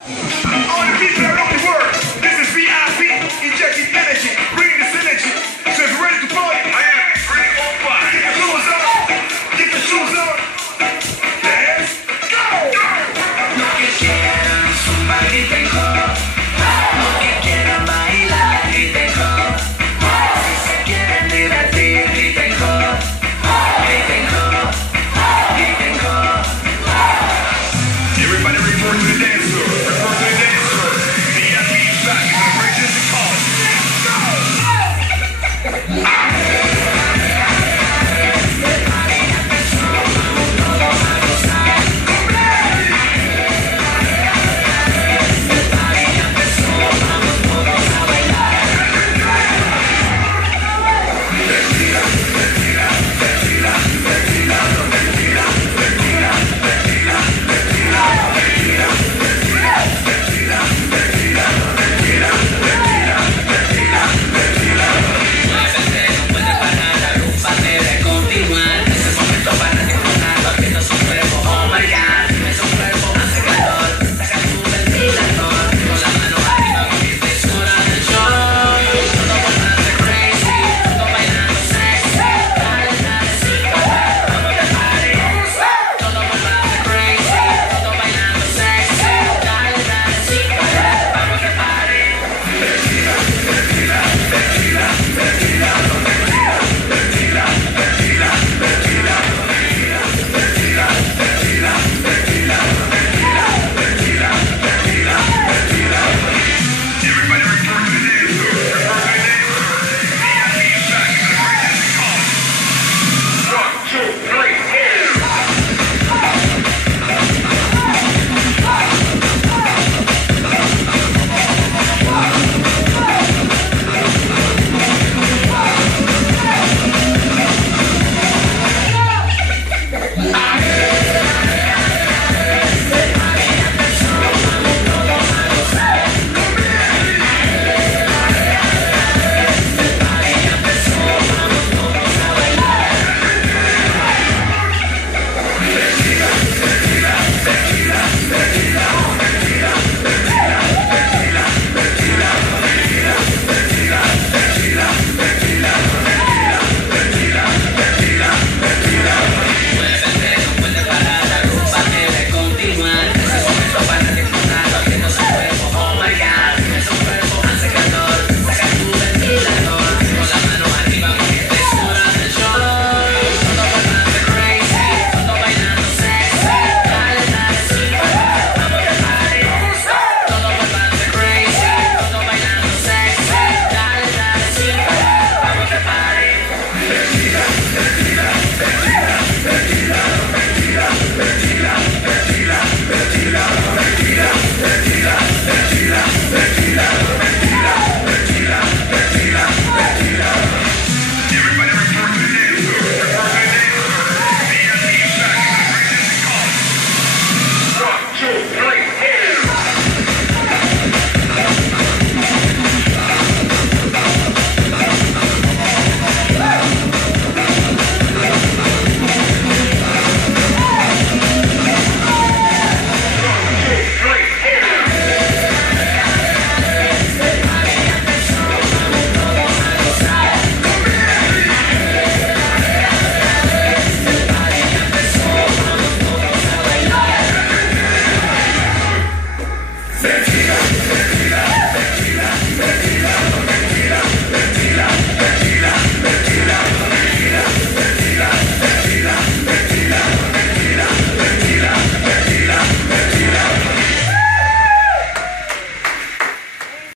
All the people that know the word, this is VIP, injecting energy, bringing the synergy. So if you're ready to party, I am ready on fire. Get your clothes on, get your shoes on. Let's go! Lo que quieran, zumba, griten hop. Lo que quieran bailar, griten hop. Si se quieren divertir, griten hop. Griten hop, griten hop. Everybody report to the dance floor. Report to the dance floor. VIP is back. You're gonna break this and call it. Let's go! Let's go.